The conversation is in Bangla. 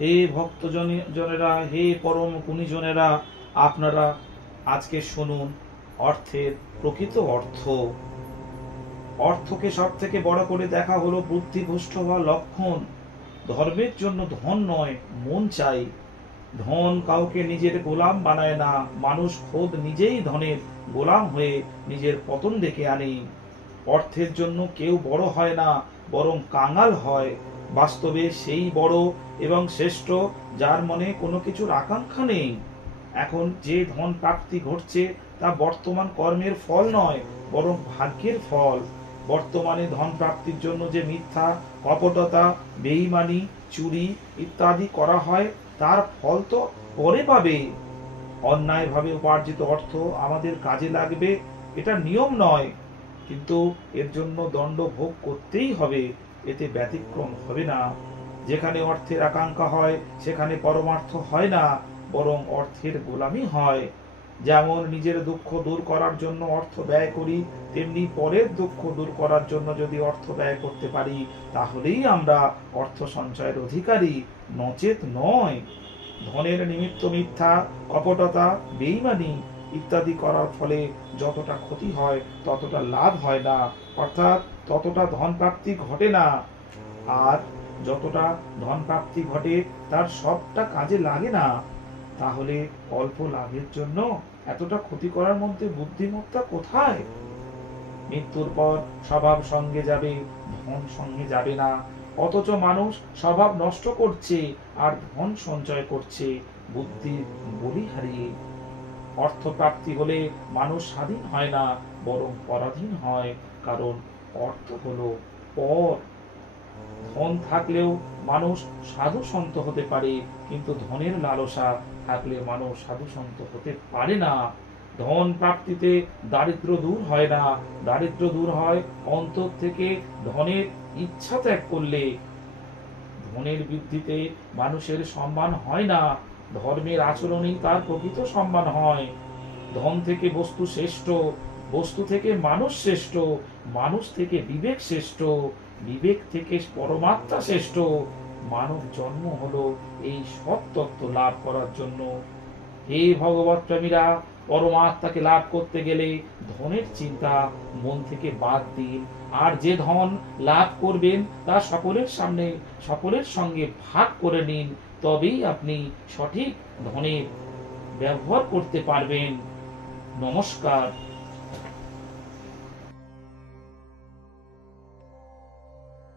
হে ভক্ত জনেরা, হে পরম গুণীজনেরা, আপনারা আজকে শুনুন অর্থের প্রকৃত অর্থ। অর্থকে সব থেকে বড় করে দেখা হলো বুদ্ধিভ্রষ্ট হওয়া লক্ষণ। ধর্মের জন্য ধন নয়, মন চাই। ধন কাউকে নিজের গোলাম বানায় না, মানুষ খোদ নিজেই ধনের গোলাম হয়ে নিজের পতন ডেকে আনে। অর্থের জন্য কেউ বড় হয় না, বরং কাঙাল হয়। বাস্তবে সেই বড় এবং শ্রেষ্ঠ যার মনে কোনো কিছুর আকাঙ্ক্ষা নেই। এখন যে ধন প্রাপ্তি ঘটছে তা বর্তমান কর্মের ফল নয়, বরং ভাগ্যের ফল। বর্তমানে ধন প্রাপ্তির জন্য যে মিথ্যা, কপটতা, বেঈমানি, চুরি ইত্যাদি করা হয় তার ফল তো পরে পাবে। অন্যায়ভাবে উপার্জিত অর্থ আমাদের কাজে লাগবে, এটা নিয়ম নয়, কিন্তু এর জন্য দণ্ড ভোগ করতেই হবে, এতে ব্যতিক্রম হবে না। যেখানে অর্থের আকাঙ্ক্ষা হয় সেখানে পরমার্থ হয় না, বরং অর্থের গোলামি হয়। যেমন নিজের দুঃখ দূর করার জন্য অর্থ ব্যয় করি, তেমনি পরের দুঃখ দূর করার জন্য যদি অর্থ ব্যয় করতে পারি তাহলেই আমরা অর্থ সঞ্চয়ের অধিকারী, নচেত নয়। ধনের নিমিত্ত মিথ্যা, কপটতা, বেঈমানি ইত্যাদি করার ফলে যতটা ক্ষতি হয় ততটা লাভ হয় না, অর্থাৎ ততটা ধন প্রাপ্তি ঘটে না। আর যতটা ধন প্রাপ্তি ঘটে তার সবটা কাজে লাগে না। তাহলে অল্প লাভের জন্য এতটা ক্ষতি করার মধ্যে বুদ্ধিমত্তা কোথায়? মৃত্যুর পর স্বভাব সঙ্গে যাবে, ধন সঙ্গে যাবে না। অথচ মানুষ স্বভাব নষ্ট করছে আর ধন সঞ্চয় করছে বুদ্ধি বলি হারিয়ে। অর্থ প্রাপ্তি হলে মানুষ স্বাধীন হয় না, বরং পরাধীন হয়, কারণ অর্থ হলো পর। ধন থাকলেও মানুষ সাধু সন্ত হতে পারে, কিন্তু ধনের লালসা থাকলে মানুষ সাধু সন্ত হতে পারে না। ধন প্রাপ্তিতে দারিদ্র দূর হয় না, দারিদ্র দূর হয় অন্তর থেকে ধনের ইচ্ছা ত্যাগ করলে। ধনের বৃদ্ধিতে মানুষের সম্মান হয় না, ধর্মের আচরণেই তার প্রকৃত সম্মান হয়। ধন থেকে বস্তু শ্রেষ্ঠ, বস্তু থেকে মানুষ শ্রেষ্ঠ, মানুষ থেকে বিবেক শ্রেষ্ঠ, বিবেক থেকে পরমাত্মা শ্রেষ্ঠ। মানব জন্ম হলো এই সব তত্ত্ব লাভ করার জন্য। হে ভগবৎ প্রেমীরা, পরমাত্মাকে লাভ করতে গেলে ধনের চিন্তা মন থেকে বাদ দিন, আর যে ধন লাভ করবেন তা সকলের সামনে সকলের সঙ্গে ভাগ করে নিন, তবেই আপনি সঠিক ধনের ব্যবহার করতে পারবেন। নমস্কার।